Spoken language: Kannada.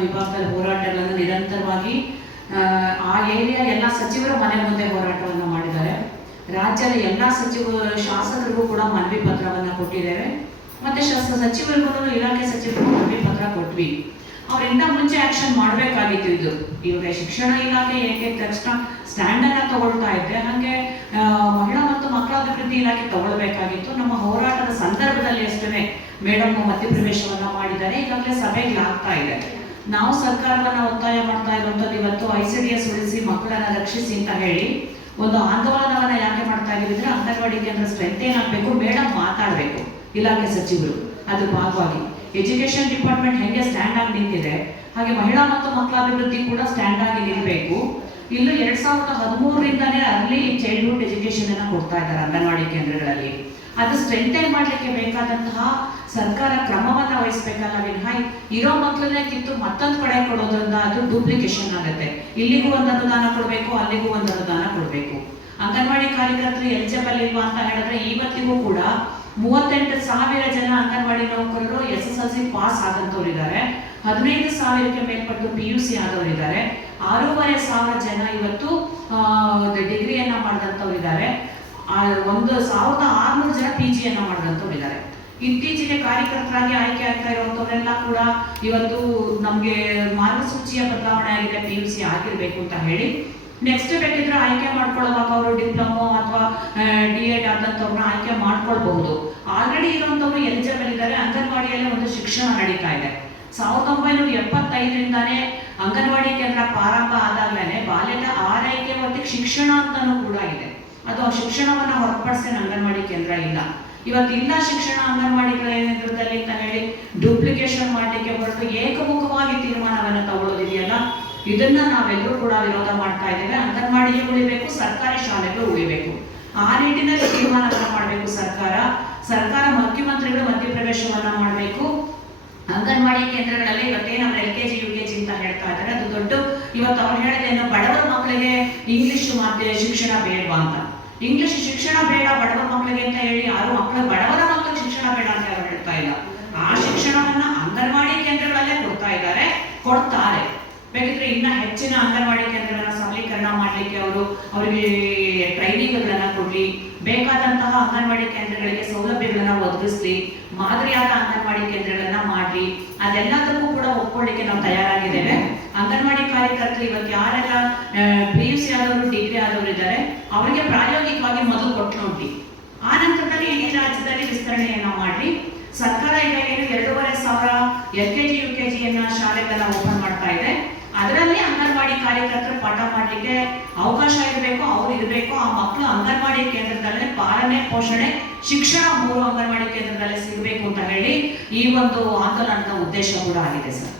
ವಿಭಾಗದಲ್ಲಿ ಹೋರಾಟಗಳನ್ನು ನಿರಂತರವಾಗಿ ಆ, ಆ ಏರಿಯಾ ಎಲ್ಲ ಸಚಿವರ ಮನೆ ಮುಂದೆ ಹೋರಾಟವನ್ನು ಮಾಡಿದ್ದಾರೆ. ರಾಜ್ಯದ ಎಲ್ಲ ಸಚಿವ ಶಾಸಕರಿಗೂ ಕೂಡ ಮನವಿ ಪತ್ರವನ್ನು ಕೊಟ್ಟಿದ್ದೇವೆ ಮತ್ತೆ ಶಾಸಕ ಸಚಿವರಿಗೂ ಇಲಾಖೆ ಸಚಿವರಿಗೂ ಮನವಿ ಪತ್ರ ಕೊಟ್ವಿ. ಅವರಿಂದ ಮುಂಚೆ ಆಕ್ಷನ್ ಮಾಡಬೇಕಾಗಿತ್ತು ಇದು. ಇವಾಗ ಶಿಕ್ಷಣ ಇಲಾಖೆ ಏಕೆ ತಕ್ಷಣ ಸ್ಟ್ಯಾಂಡ್ ಅನ್ನ ತಗೊಳ್ತಾ ಇದ್ದೆ ಹಾಗೆ ಮಹಿಳಾ ಮತ್ತು ಮಕ್ಕಳ ಅಭಿವೃದ್ಧಿ ಇಲಾಖೆ ತಗೊಳ್ಬೇಕಾಗಿತ್ತು. ನಮ್ಮ ಹೋರಾಟದ ಸಂದರ್ಭದಲ್ಲಿ ಅಷ್ಟೇ ಮೇಡಮ್ ಮಧ್ಯಪ್ರವೇಶವನ್ನ ಮಾಡಿದ್ದಾರೆ. ಈಗಾಗಲೇ ಸಭೆಗೆ ಆಗ್ತಾ ಇದೆ. ನಾವು ಸರ್ಕಾರವನ್ನ ಒತ್ತಾಯ ಮಾಡ್ತಾ ಇರುವಂತದ್ದು ಇವತ್ತು ಐ ಸಿ ಡಿ ಎಸ್ ಉಳಿಸಿ ಮಕ್ಕಳನ್ನ ರಕ್ಷಿಸಿ ಅಂತ ಹೇಳಿ ಒಂದು ಆಂದೋಲನವನ್ನ ಯಾಕೆ ಮಾಡ್ತಾ ಇದೀವಿ ಅಂಗನವಾಡಿ ಕೇಂದ್ರ ಸ್ಟ್ರೆಂತ್ ಏನಾಗಬೇಕು ಮೇಡಮ್ ಮಾತಾಡಬೇಕು. ಇಲಾಖೆ ಸಚಿವರು. ಅದ್ರ ಭಾಗವಾಗಿ ಎಜುಕೇಶನ್ ಡಿಪಾರ್ಟ್ಮೆಂಟ್ ಹೆಂಗೆ ಸ್ಟ್ಯಾಂಡ್ ಆಗಿ ನಿಂತಿದೆ. ಹಾಗೆ ಮಹಿಳಾ ಮತ್ತು ಮಕ್ಕಳ ಅಭಿವೃದ್ಧಿ ಕೂಡ ಸ್ಟ್ಯಾಂಡ್ ಆಗಿ ನಿಲ್ಲಬೇಕು ಇಲ್ಲಿ ಎರಡ್ ಸಾವಿರದ ಹದಿಮೂರರಿಂದಾನೇ ಅರ್ಲಿ ಚೈಲ್ಡ್ಹುಡ್ ಎಜುಕೇಶನ್ ಅನ್ನ ಕೊಡ್ತಾ ಇದ್ದಾರೆ ಅಂಗನವಾಡಿ ಕೇಂದ್ರಗಳಲ್ಲಿ. ಅದು ಸ್ಟ್ರೆಂಥನ್ ಮಾಡ್ಲಿಕ್ಕೆ ಬೇಕಾದಂತಹ ಸರ್ಕಾರ ಕ್ರಮವನ್ನ ವಹಿಸಬೇಕಲ್ಲ ವಿನಃ ಇರೋ ಮಕ್ಕಳನ್ನೇ ಕಿತ್ತು ಮತ್ತೊಂದು ಕಡೆ ಕೊಡೋದ್ರಿಂದ ಅದು ಡೂಪ್ಲಿಕೇಶನ್ ಆಗುತ್ತೆ. ಇಲ್ಲಿಗೂ ಒಂದು ಅನುದಾನ ಕೊಡಬೇಕು, ಅಲ್ಲಿಗೂ ಒಂದು ಅನುದಾನ ಕೊಡಬೇಕು. ಅಂಗನವಾಡಿ ಕಾರ್ಯಕರ್ತರು ಎಲಿಜಿಬಲ್ ಇಲ್ವಾ ಅಂತ ಹೇಳಿದ್ರೆ ಇವತ್ತಿಗೂ ಕೂಡ ಮೂವತ್ತೆಂಟು ಸಾವಿರ ಜನ ಅಂಗನವಾಡಿ ನೌಕರರು S S L C pass ಆದಂತವ್ರು ಇದ್ದಾರೆ ಹದಿನೈದು ಸಾವಿರಕ್ಕೆ ಮೇಲ್ಪಟ್ಟು ಪಿ ಯು ಸಿ ಆದವರು ಇದ್ದಾರೆ ಆರೂವರೆ ಸಾವಿರ ಜನ ಇವತ್ತು ಡಿಗ್ರಿಯನ್ನ ಮಾಡಿದಂಥವ್ರು ಇದ್ದಾರೆ ಒಂದು ಸಾವಿರದ ಆರ್ನೂರು ಜನ ಪಿ ಜಿಯನ್ನು ಮಾಡಿದಂಥವ್ರಿದ್ದಾರೆ ಇತ್ತೀಚೆಗೆ ಕಾರ್ಯಕರ್ತರಾಗಿ ಆಯ್ಕೆ ಆಗ್ತಾ ಇರುವಂತವರೆಲ್ಲ ಕೂಡ ಇವತ್ತು ನಮಗೆ ಮಾರ್ಗಸೂಚಿಯ ಬದಲಾವಣೆ ಆಗಿದೆ ಪಿ ಯು ಸಿ ಆಗಿರ್ಬೇಕು ಅಂತ ಹೇಳಿ. ನೆಕ್ಸ್ಟ್ ಬೇಕಿದ್ರೆ ಆಯ್ಕೆ ಮಾಡ್ಕೊಳ್ಳುವಾಗ ಅವರು ಡಿಪ್ಲೊಮೊ ಅಥವಾ ಡಿ ಎಡ್ ಆದಂಥವ್ರನ್ನ ಆಯ್ಕೆ ಮಾಡ್ಕೊಳ್ಬಹುದು. ಆಲ್ರೆಡಿ ಇರುವಂತವ್ರು ಎಲಿಜಿಬಲ್ ಇದ್ದಾರೆ. ಅಂಗನವಾಡಿಯಲ್ಲಿ ಒಂದು ಶಿಕ್ಷಣ ನಡೀತಾ ಇದೆ. ಸಾವಿರದ ಒಂಬೈನೂರ ಎಪ್ಪತ್ತೈದರಿಂದಾನೇ ಅಂಗನವಾಡಿ ಕೇಂದ್ರ ಪ್ರಾರಂಭ ಆದಾಗಲೇ ಬಾಲ್ಯದ ಆರೈಕೆ ಮತ್ತು ಶಿಕ್ಷಣ ಅಂತಾನೂ ಕೂಡ ಇದೆ. ಶಿಕ್ಷಣವನ್ನ ಹೊರತುಪಡಿಸಿ ಅಂಗನವಾಡಿ ಕೇಂದ್ರ ಇಲ್ಲ. ಇವತ್ತು ಇಲ್ಲ ಶಿಕ್ಷಣ ಅಂಗನವಾಡಿ ನೇತೃತ್ವದಲ್ಲಿ ಅಂತ ಹೇಳಿ ಡೂಪ್ಲಿಕೇಶನ್ ಮಾಡಲಿಕ್ಕೆ ಹೊರಟು ಏಕಮುಖವಾಗಿ ತೀರ್ಮಾನವನ್ನ ತಗೊಳ್ಳೋದಿದೆಯಲ್ಲ ಇದನ್ನ ನಾವೆಲ್ಲರೂ ಕೂಡ ವಿರೋಧ ಮಾಡ್ತಾ ಇದ್ದೇವೆ. ಅಂಗನವಾಡಿಗೆ ಉಳಿಬೇಕು, ಸರ್ಕಾರಿ ಶಾಲೆಗಳು ಉಳಿಬೇಕು. ಆ ನಿಟ್ಟಿನಲ್ಲಿ ತೀರ್ಮಾನವನ್ನ ಮಾಡಬೇಕು ಸರ್ಕಾರ. ಸರ್ಕಾರ ಮುಖ್ಯಮಂತ್ರಿಗಳು ಮಧ್ಯಪ್ರವೇಶವನ್ನ ಮಾಡಬೇಕು. ಅಂಗನವಾಡಿ ಕೇಂದ್ರಗಳಲ್ಲಿ ಇವತ್ತೇನು ಅವ್ರು L K G, U K G ಅಂತ ಹೇಳ್ತಾ ಇದ್ದಾರೆ. ಅದು ದೊಡ್ಡ, ಇವತ್ತು ಅವ್ರು ಹೇಳಿದ್ರೆ ಬಡವರ ಮಕ್ಕಳಿಗೆ ಇಂಗ್ಲಿಷ್ ಮಾಧ್ಯಮ ಶಿಕ್ಷಣ ಬೇಡವಾ ಅಂತ. ಇಂಗ್ಲಿಷ್ ಶಿಕ್ಷಣ ಬೇಡ, ಬಡವ ಮಕ್ಕಳಿಗೆ ಅಂತ ಹೇಳಿ ಯಾರು ಮಕ್ಕಳ, ಬಡವರ ಮಕ್ಕಳಿಗೆ ಶಿಕ್ಷಣ ಬೇಡ ಅಂತ ಯಾರು ಹೇಳ್ತಾ ಇಲ್ಲ. ಆ ಶಿಕ್ಷಣವನ್ನ ಅಂಗನವಾಡಿ ಕೇಂದ್ರಗಳಲ್ಲೇ ಕೊಡ್ತಾ ಇದ್ದಾರೆ, ಕೊಡ್ತಾರೆ. ಬೇಕಿದ್ರೆ ಇನ್ನ ಹೆಚ್ಚಿನ ಅಂಗನವಾಡಿ ಕೇಂದ್ರಗಳನ್ನ ಸಬಲೀಕರಣ ಮಾಡ್ಲಿಕ್ಕೆ ಅವರು ಅವರಿಗೆ ಟ್ರೈನಿಂಗ್ಗಳನ್ನ ಕೊಡ್ಲಿ, ಬೇಕಾದಂತಹ ಅಂಗನವಾಡಿ ಕೇಂದ್ರಗಳಿಗೆ ಸೌಲಭ್ಯಗಳನ್ನ ಒದಗಿಸ್ಲಿ, ಮಾದರಿಯಾದ ಅಂಗನವಾಡಿ ಕೇಂದ್ರಗಳನ್ನ ಮಾಡ್ಲಿ, ಅದೆಲ್ಲದಕ್ಕೂ ಕೂಡ ಒಪ್ಕೊಳ್ಳಿಕ್ಕೆ ನಾವು ತಯಾರಾಗಿದ್ದೇವೆ. ಅಂಗನವಾಡಿ ಕಾರ್ಯಕರ್ತರು ಇವತ್ತು ಯಾರೆಲ್ಲ ಪಿ ಯು ಸಿ ಆದವರು ಡಿಗ್ರಿ ಆದವರು ಇದ್ದಾರೆ ಅವರಿಗೆ ಪ್ರಾಯೋಗಿಕವಾಗಿ ಮೊದಲು ಕೊಟ್ಟು ನೋಡಿ. ಆ ನಂತರದಲ್ಲಿ ಇಡೀ ರಾಜ್ಯದಲ್ಲಿ ವಿಸ್ತರಣೆಯನ್ನ ಮಾಡಿ ಸರ್ಕಾರ ಈಗ ಏನು ಎರಡೂವರೆ ಸಾವಿರ L K G, U K ಜಿಯನ್ನ ಶಾಲೆಗಳನ್ನ ಓಪನ್ ಮಾಡ್ತಾ ಇದೆ. ಅದರಲ್ಲಿ ಅಂಗನವಾಡಿ ಕಾರ್ಯಕರ್ತರು ಪಾಠ ಮಾಡಲಿಕ್ಕೆ ಅವಕಾಶ ಇರಬೇಕು, ಅವ್ರು ಇರಬೇಕು. ಆ ಮಕ್ಕಳು ಅಂಗನವಾಡಿ ಕೇಂದ್ರದಲ್ಲೇ ಪಾಲನೆ, ಪೋಷಣೆ, ಶಿಕ್ಷಣ ಮೂರು ಅಂಗನವಾಡಿ ಕೇಂದ್ರದಲ್ಲೇ ಸಿಗಬೇಕು ಅಂತ ಹೇಳಿ ಈ ಒಂದು ಆಂದೋಲನದ ಉದ್ದೇಶ ಕೂಡ ಆಗಿದೆ ಸರ್.